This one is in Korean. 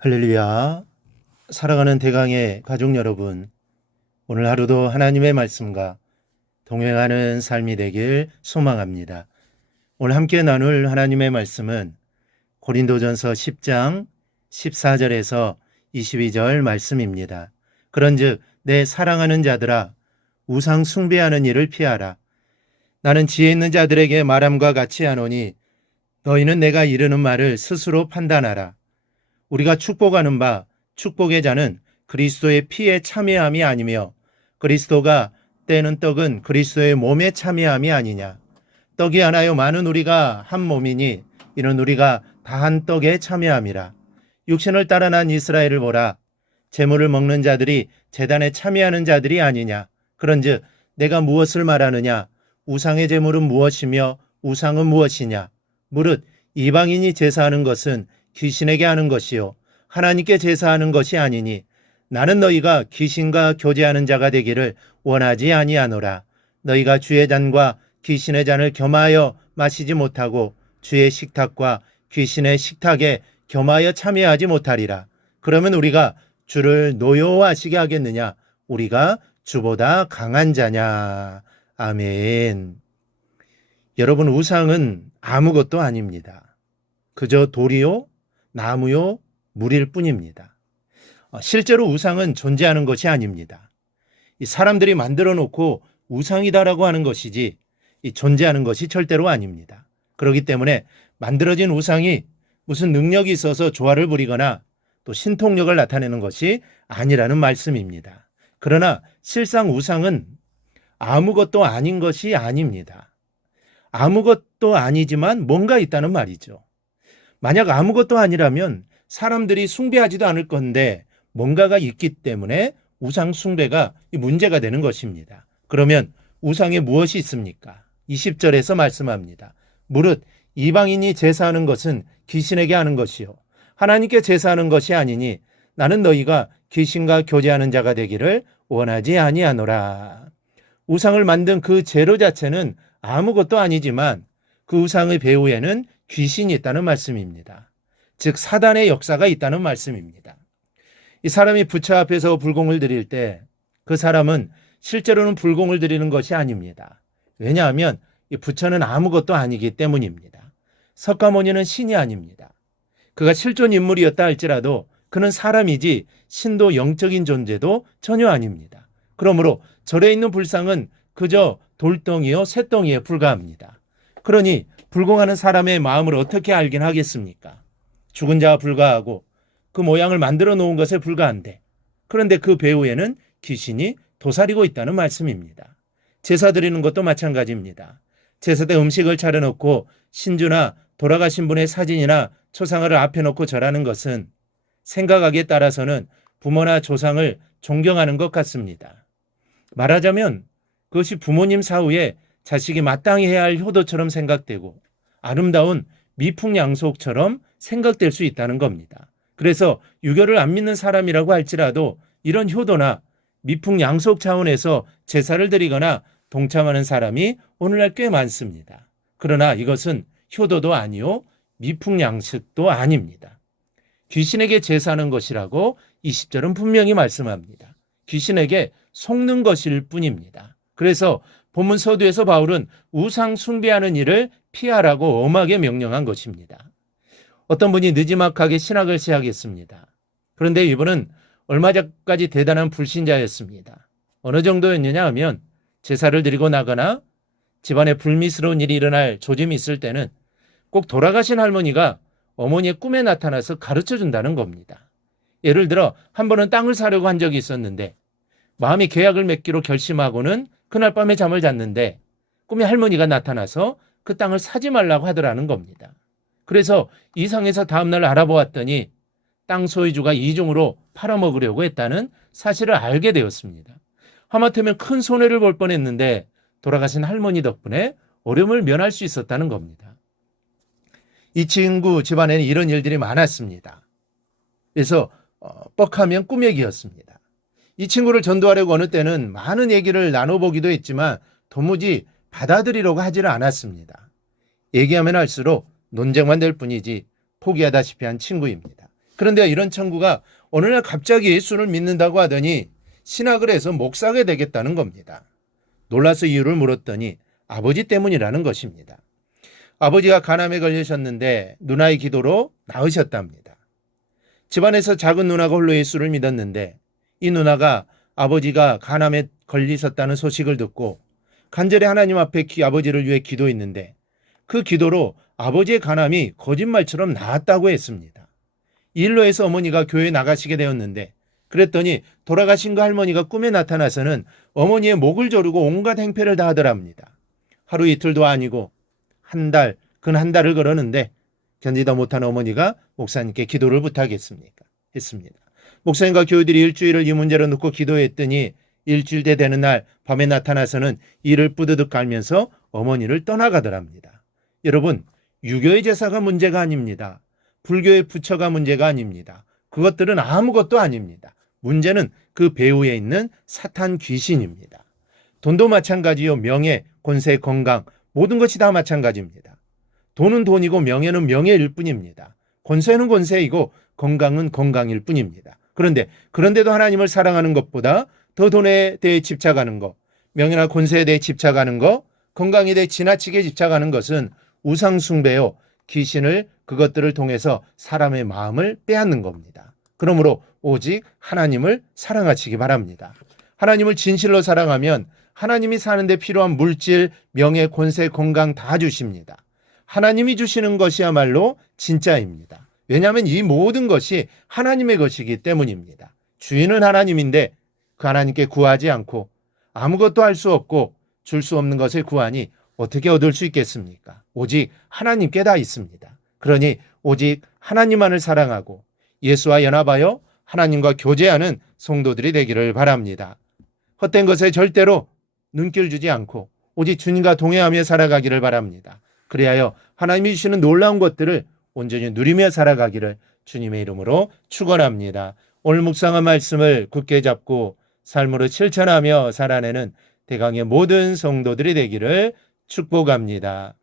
할렐루야. 살아가는 대강의 가족 여러분, 오늘 하루도 하나님의 말씀과 동행하는 삶이 되길 소망합니다. 오늘 함께 나눌 하나님의 말씀은 고린도전서 10장 14절에서 22절 말씀입니다. 그런즉 내 사랑하는 자들아, 우상 숭배하는 일을 피하라. 나는 지혜 있는 자들에게 말함과 같이 하노니 너희는 내가 이르는 말을 스스로 판단하라. 우리가 축복하는 바 축복의 자는 그리스도의 피에 참여함이 아니며 그리스도가 떼는 떡은 그리스도의 몸에 참여함이 아니냐. 떡이 하나요 많은 우리가 한 몸이니 이는 우리가 다 한 떡에 참여함이라. 육신을 따라 난 이스라엘을 보라. 제물을 먹는 자들이 제단에 참여하는 자들이 아니냐. 그런즉 내가 무엇을 말하느냐. 우상의 제물은 무엇이며 우상은 무엇이냐. 무릇 이방인이 제사하는 것은 귀신에게 하는 것이요 하나님께 제사하는 것이 아니니 나는 너희가 귀신과 교제하는 자가 되기를 원하지 아니하노라. 너희가 주의 잔과 귀신의 잔을 겸하여 마시지 못하고 주의 식탁과 귀신의 식탁에 겸하여 참여하지 못하리라. 그러면 우리가 주를 노여워하시게 하겠느냐. 우리가 주보다 강한 자냐. 아멘. 여러분, 우상은 아무것도 아닙니다. 그저 돌이요 나무요 물일 뿐입니다. 실제로 우상은 존재하는 것이 아닙니다. 이 사람들이 만들어 놓고 우상이다라고 하는 것이지 존재하는 것이 절대로 아닙니다. 그렇기 때문에 만들어진 우상이 무슨 능력이 있어서 조화를 부리거나 또 신통력을 나타내는 것이 아니라는 말씀입니다. 그러나 실상 우상은 아무것도 아닌 것이 아닙니다. 아무것도 아니지만 뭔가 있다는 말이죠. 만약 아무것도 아니라면 사람들이 숭배하지도 않을 건데 뭔가가 있기 때문에 우상 숭배가 문제가 되는 것입니다. 그러면 우상에 무엇이 있습니까? 20절에서 말씀합니다. 무릇 이방인이 제사하는 것은 귀신에게 하는 것이요 하나님께 제사하는 것이 아니니 나는 너희가 귀신과 교제하는 자가 되기를 원하지 아니하노라. 우상을 만든 그 재료 자체는 아무것도 아니지만 그 우상의 배후에는 귀신이 있다는 말씀입니다. 즉 사단의 역사가 있다는 말씀입니다. 이 사람이 부처 앞에서 불공을 드릴 때 그 사람은 실제로는 불공을 드리는 것이 아닙니다. 왜냐하면 이 부처는 아무것도 아니기 때문입니다. 석가모니는 신이 아닙니다. 그가 실존 인물이었다 할지라도 그는 사람이지 신도 영적인 존재도 전혀 아닙니다. 그러므로 절에 있는 불상은 그저 돌덩이요 쇳덩이에 불과합니다. 그러니 불공하는 사람의 마음을 어떻게 알긴 하겠습니까? 죽은 자와 불과하고 그 모양을 만들어 놓은 것에 불과한데 그런데 그 배후에는 귀신이 도사리고 있다는 말씀입니다. 제사 드리는 것도 마찬가지입니다. 제사 때 음식을 차려놓고 신주나 돌아가신 분의 사진이나 초상화를 앞에 놓고 절하는 것은 생각하기에 따라서는 부모나 조상을 존경하는 것 같습니다. 말하자면 그것이 부모님 사후에 자식이 마땅히 해야 할 효도처럼 생각되고 아름다운 미풍양속처럼 생각될 수 있다는 겁니다. 그래서 유교를 안 믿는 사람이라고 할지라도 이런 효도나 미풍양속 차원에서 제사를 드리거나 동참하는 사람이 오늘날 꽤 많습니다. 그러나 이것은 효도도 아니요 미풍양식도 아닙니다. 귀신에게 제사하는 것이라고 20절은 분명히 말씀합니다. 귀신에게 속는 것일 뿐입니다. 그래서 본문 서두에서 바울은 우상 숭배하는 일을 피하라고 엄하게 명령한 것입니다. 어떤 분이 느지막하게 신학을 시작했습니다. 그런데 이분은 얼마 전까지 대단한 불신자였습니다. 어느 정도였느냐 하면 제사를 드리고 나거나 집안에 불미스러운 일이 일어날 조짐이 있을 때는 꼭 돌아가신 할머니가 어머니의 꿈에 나타나서 가르쳐 준다는 겁니다. 예를 들어 한 번은 땅을 사려고 한 적이 있었는데 마음이 계약을 맺기로 결심하고는 그날 밤에 잠을 잤는데 꿈에 할머니가 나타나서 그 땅을 사지 말라고 하더라는 겁니다. 그래서 이상해서 다음날 알아보았더니 땅 소유주가 이중으로 팔아먹으려고 했다는 사실을 알게 되었습니다. 하마터면 큰 손해를 볼 뻔했는데 돌아가신 할머니 덕분에 어려움을 면할 수 있었다는 겁니다. 이 친구 집안에는 이런 일들이 많았습니다. 그래서 뻑하면 꾸며기였습니다. 이 친구를 전도하려고 어느 때는 많은 얘기를 나눠보기도 했지만 도무지 받아들이려고 하지를 않았습니다. 얘기하면 할수록 논쟁만 될 뿐이지 포기하다시피 한 친구입니다. 그런데 이런 청구가 어느 날 갑자기 예수를 믿는다고 하더니 신학을 해서 목사가 되겠다는 겁니다. 놀라서 이유를 물었더니 아버지 때문이라는 것입니다. 아버지가 간암에 걸리셨는데 누나의 기도로 나으셨답니다. 집안에서 작은 누나가 홀로 예수를 믿었는데 이 누나가 아버지가 간암에 걸리셨다는 소식을 듣고 간절히 하나님 앞에 아버지를 위해 기도했는데 그 기도로 아버지의 간암이 거짓말처럼 나았다고 했습니다. 이 일로 해서 어머니가 교회에 나가시게 되었는데 그랬더니 돌아가신 그 할머니가 꿈에 나타나서는 어머니의 목을 조르고 온갖 행패를 다 하더랍니다. 하루 이틀도 아니고 근 한 달을 걸었는데 견디다 못한 어머니가 목사님께 기도를 부탁했습니다. 목사님과 교우들이 일주일을 이 문제로 놓고 기도했더니 일주일째 되는 날 밤에 나타나서는 이를 뿌드득 깔면서 어머니를 떠나가더랍니다. 여러분, 유교의 제사가 문제가 아닙니다. 불교의 부처가 문제가 아닙니다. 그것들은 아무것도 아닙니다. 문제는 그 배후에 있는 사탄 귀신입니다. 돈도 마찬가지요. 명예, 권세, 건강 모든 것이 다 마찬가지입니다. 돈은 돈이고 명예는 명예일 뿐입니다. 권세는 권세이고 건강은 건강일 뿐입니다. 그런데도 하나님을 사랑하는 것보다 더 돈에 대해 집착하는 것, 명예나 권세에 대해 집착하는 것, 건강에 대해 지나치게 집착하는 것은 우상숭배요. 귀신을 그것들을 통해서 사람의 마음을 빼앗는 겁니다. 그러므로 오직 하나님을 사랑하시기 바랍니다. 하나님을 진실로 사랑하면 하나님이 사는데 필요한 물질, 명예, 권세, 건강 다 주십니다. 하나님이 주시는 것이야말로 진짜입니다. 왜냐하면 이 모든 것이 하나님의 것이기 때문입니다. 주인은 하나님인데 그 하나님께 구하지 않고 아무것도 할 수 없고 줄 수 없는 것을 구하니 어떻게 얻을 수 있겠습니까? 오직 하나님께 다 있습니다. 그러니 오직 하나님만을 사랑하고 예수와 연합하여 하나님과 교제하는 성도들이 되기를 바랍니다. 헛된 것에 절대로 눈길 주지 않고 오직 주님과 동행하며 살아가기를 바랍니다. 그리하여 하나님이 주시는 놀라운 것들을 온전히 누리며 살아가기를 주님의 이름으로 축원합니다. 오늘 묵상한 말씀을 굳게 잡고 삶으로 실천하며 살아내는 대강의 모든 성도들이 되기를 축복합니다.